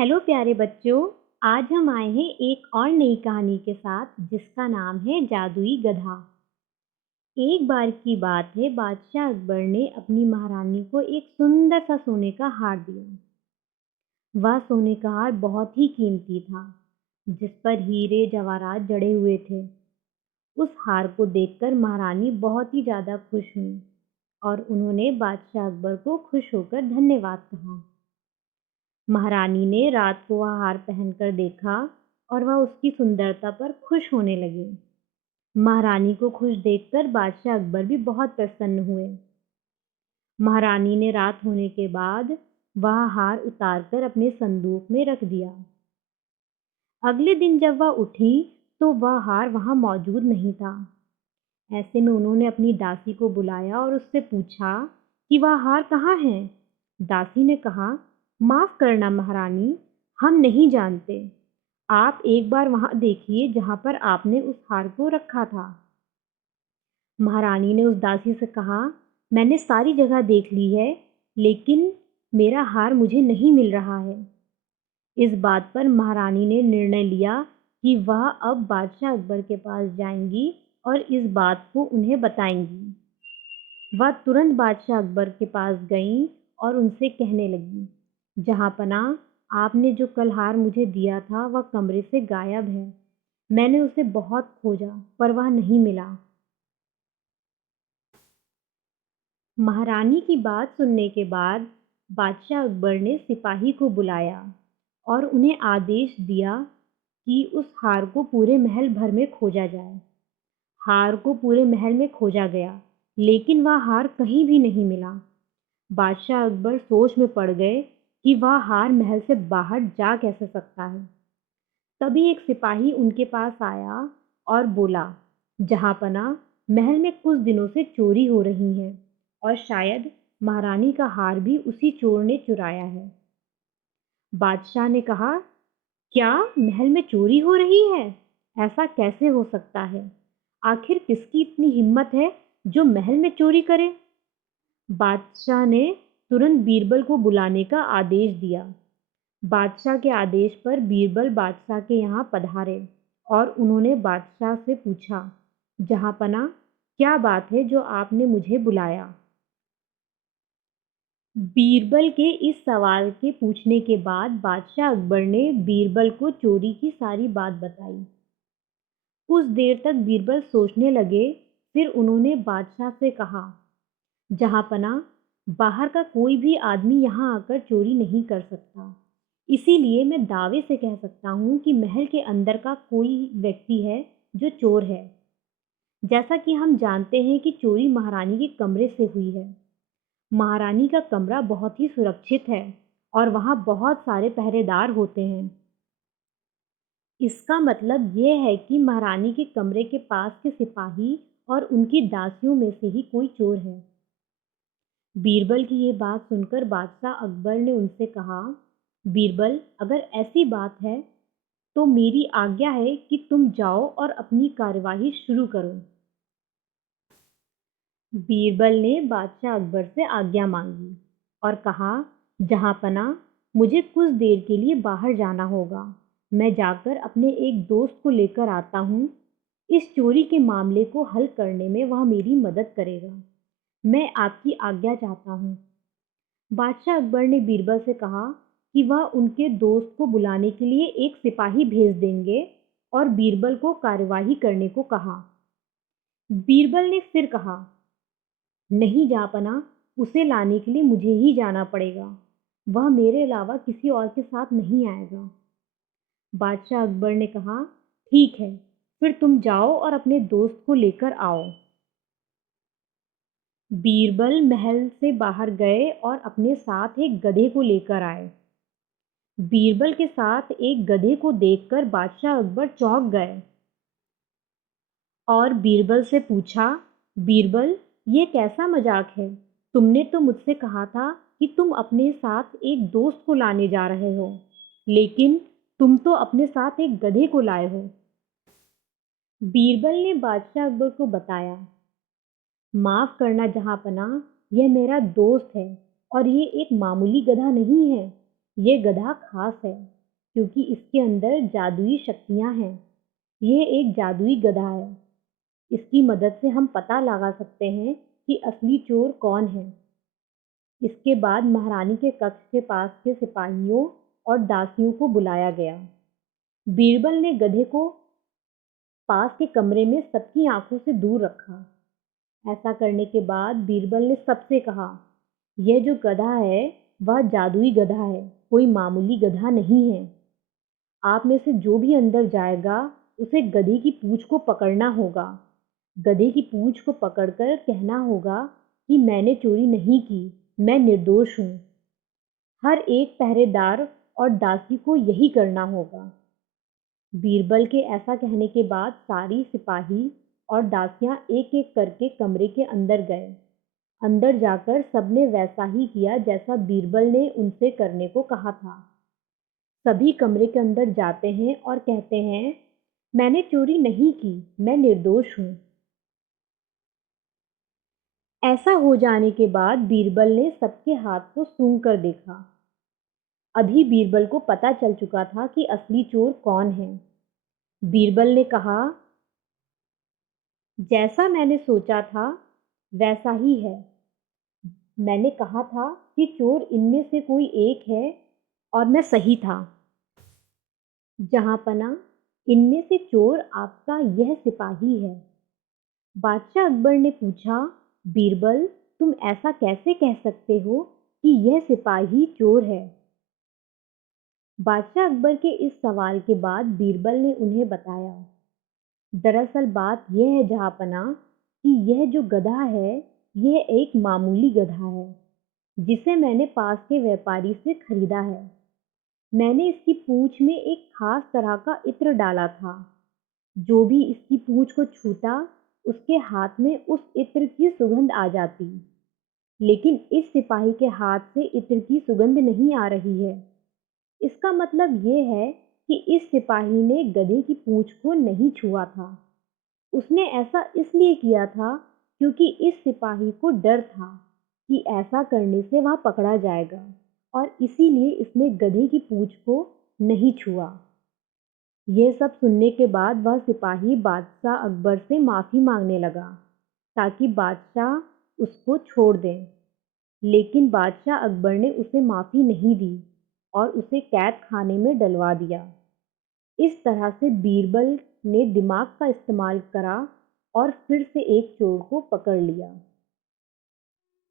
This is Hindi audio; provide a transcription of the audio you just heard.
हेलो प्यारे बच्चों। आज हम आए हैं एक और नई कहानी के साथ जिसका नाम है जादुई गधा। एक बार की बात है, बादशाह अकबर ने अपनी महारानी को एक सुंदर सा सोने का हार दिया। वह सोने का हार बहुत ही कीमती था, जिस पर हीरे जवाहरात जड़े हुए थे। उस हार को देखकर महारानी बहुत ही ज्यादा खुश हुई और उन्होंने बादशाह अकबर को खुश होकर धन्यवाद कहा। महारानी ने रात को वह हार पहनकर देखा और वह उसकी सुंदरता पर खुश होने लगी। महारानी को खुश देखकर बादशाह अकबर भी बहुत प्रसन्न हुए। महारानी ने रात होने के बाद वह हार उतारकर अपने संदूक में रख दिया। अगले दिन जब वह उठी तो वह हार वहां मौजूद नहीं था। ऐसे में उन्होंने अपनी दासी को बुलाया और उससे पूछा कि वह हार कहाँ है। दासी ने कहा, माफ करना महारानी, हम नहीं जानते। आप एक बार वहां देखिए जहां पर आपने उस हार को रखा था। महारानी ने उस दासी से कहा, मैंने सारी जगह देख ली है, लेकिन मेरा हार मुझे नहीं मिल रहा है। इस बात पर महारानी ने निर्णय लिया कि वह अब बादशाह अकबर के पास जाएंगी और इस बात को उन्हें बताएंगी। वह तुरंत बादशाह अकबर के पास गईं और उनसे कहने लगी, जहाँ पना, आपने जो कल हार मुझे दिया था वह कमरे से गायब है। मैंने उसे बहुत खोजा पर वह नहीं मिला। महारानी की बात सुनने के बाद बादशाह अकबर ने सिपाही को बुलाया और उन्हें आदेश दिया कि उस हार को पूरे महल भर में खोजा जाए। हार को पूरे महल में खोजा गया, लेकिन वह हार कहीं भी नहीं मिला। बादशाह अकबर सोच में पड़ गए कि वह हार महल से बाहर जा कैसे सकता है। तभी एक सिपाही उनके पास आया और बोला, जहाँ पना, महल में कुछ दिनों से चोरी हो रही है और शायद महारानी का हार भी उसी चोर ने चुराया है। बादशाह ने कहा, क्या महल में चोरी हो रही है? ऐसा कैसे हो सकता है? आखिर किसकी इतनी हिम्मत है जो महल में चोरी करे? बादशाह ने तुरंत बीरबल को बुलाने का आदेश दिया। बादशाह के आदेश पर बीरबल बादशाह के यहाँ पधारे और उन्होंने बादशाह से पूछा, जहाँपना, क्या बात है जो आपने मुझे बुलाया? बीरबल के इस सवाल के पूछने के बाद बादशाह अकबर ने बीरबल को चोरी की सारी बात बताई। कुछ देर तक बीरबल सोचने लगे, फिर उन्होंने बादशाह से कहा, जहाँपना, बाहर का कोई भी आदमी यहाँ आकर चोरी नहीं कर सकता। इसीलिए मैं दावे से कह सकता हूँ कि महल के अंदर का कोई व्यक्ति है जो चोर है। जैसा कि हम जानते हैं कि चोरी महारानी के कमरे से हुई है। महारानी का कमरा बहुत ही सुरक्षित है और वहाँ बहुत सारे पहरेदार होते हैं। इसका मतलब ये है कि महारानी के कमरे के पास के सिपाही और उनकी दासियों में से ही कोई चोर है। बीरबल की ये बात सुनकर बादशाह अकबर ने उनसे कहा, बीरबल, अगर ऐसी बात है तो मेरी आज्ञा है कि तुम जाओ और अपनी कार्यवाही शुरू करो। बीरबल ने बादशाह अकबर से आज्ञा मांगी और कहा, जहाँपना, मुझे कुछ देर के लिए बाहर जाना होगा। मैं जाकर अपने एक दोस्त को लेकर आता हूँ। इस चोरी के मामले को हल करने में वह मेरी मदद करेगा। मैं आपकी आज्ञा चाहता हूँ। बादशाह अकबर ने बीरबल से कहा कि वह उनके दोस्त को बुलाने के लिए एक सिपाही भेज देंगे और बीरबल को कार्यवाही करने को कहा। बीरबल ने फिर कहा, नहीं जापना, उसे लाने के लिए मुझे ही जाना पड़ेगा। वह मेरे अलावा किसी और के साथ नहीं आएगा। बादशाह अकबर ने कहा, ठीक है, फिर तुम जाओ और अपने दोस्त को लेकर आओ। बीरबल महल से बाहर गए और अपने साथ एक गधे को लेकर आए। बीरबल के साथ एक गधे को देखकर बादशाह अकबर चौंक गए और बीरबल से पूछा, बीरबल, ये कैसा मजाक है? तुमने तो मुझसे कहा था कि तुम अपने साथ एक दोस्त को लाने जा रहे हो, लेकिन तुम तो अपने साथ एक गधे को लाए हो। बीरबल ने बादशाह अकबर को बताया, माफ करना जहाँपना, यह मेरा दोस्त है और ये एक मामूली गधा नहीं है। ये गधा खास है क्योंकि इसके अंदर जादुई शक्तियाँ हैं। ये एक जादुई गधा है। इसकी मदद से हम पता लगा सकते हैं कि असली चोर कौन है। इसके बाद महारानी के कक्ष के पास के सिपाहियों और दासियों को बुलाया गया। बीरबल ने गधे को पास के कमरे में सबकी आंखों से दूर रखा। ऐसा करने के बाद बीरबल ने सबसे कहा, यह जो गधा है वह जादुई गधा है, कोई मामूली गधा नहीं है। आप में से जो भी अंदर जाएगा उसे गधे की पूंछ को पकड़ना होगा। गधे की पूंछ को पकड़कर कहना होगा कि मैंने चोरी नहीं की, मैं निर्दोष हूँ। हर एक पहरेदार और दासी को यही करना होगा। बीरबल के ऐसा कहने के बाद सारी सिपाही और दासियां एक एक करके कमरे के अंदर गए। अंदर जाकर सबने वैसा ही किया जैसा बीरबल ने उनसे करने को कहा था। सभी कमरे के अंदर जाते हैं और कहते हैं, मैंने चोरी नहीं की, मैं निर्दोष हूँ। ऐसा हो जाने के बाद बीरबल ने सबके हाथ को सूंघ कर देखा। अभी बीरबल को पता चल चुका था कि असली चोर कौन है। बीरबल ने कहा, जैसा मैंने सोचा था वैसा ही है। मैंने कहा था कि चोर इनमें से कोई एक है और मैं सही था। जहाँपना, इनमें से चोर आपका यह सिपाही है। बादशाह अकबर ने पूछा, बीरबल तुम ऐसा कैसे कह सकते हो कि यह सिपाही चोर है? बादशाह अकबर के इस सवाल के बाद बीरबल ने उन्हें बताया, दरअसल बात यह है जहाँपना कि यह जो गधा है यह एक मामूली गधा है जिसे मैंने पास के व्यापारी से खरीदा है। मैंने इसकी पूंछ में एक खास तरह का इत्र डाला था। जो भी इसकी पूंछ को छूता उसके हाथ में उस इत्र की सुगंध आ जाती। लेकिन इस सिपाही के हाथ से इत्र की सुगंध नहीं आ रही है। इसका मतलब ये है कि इस सिपाही ने गधे की पूंछ को नहीं छुआ था। उसने ऐसा इसलिए किया था क्योंकि इस सिपाही को डर था कि ऐसा करने से वह पकड़ा जाएगा और इसीलिए इसने गधे की पूंछ को नहीं छुआ। यह सब सुनने के बाद वह सिपाही बादशाह अकबर से माफ़ी मांगने लगा ताकि बादशाह उसको छोड़ दें। लेकिन बादशाह अकबर ने उसे माफ़ी नहीं दी और उसे कैद खाने में डलवा दिया। इस तरह से बीरबल ने दिमाग का इस्तेमाल करा और फिर से एक चोर को पकड़ लिया।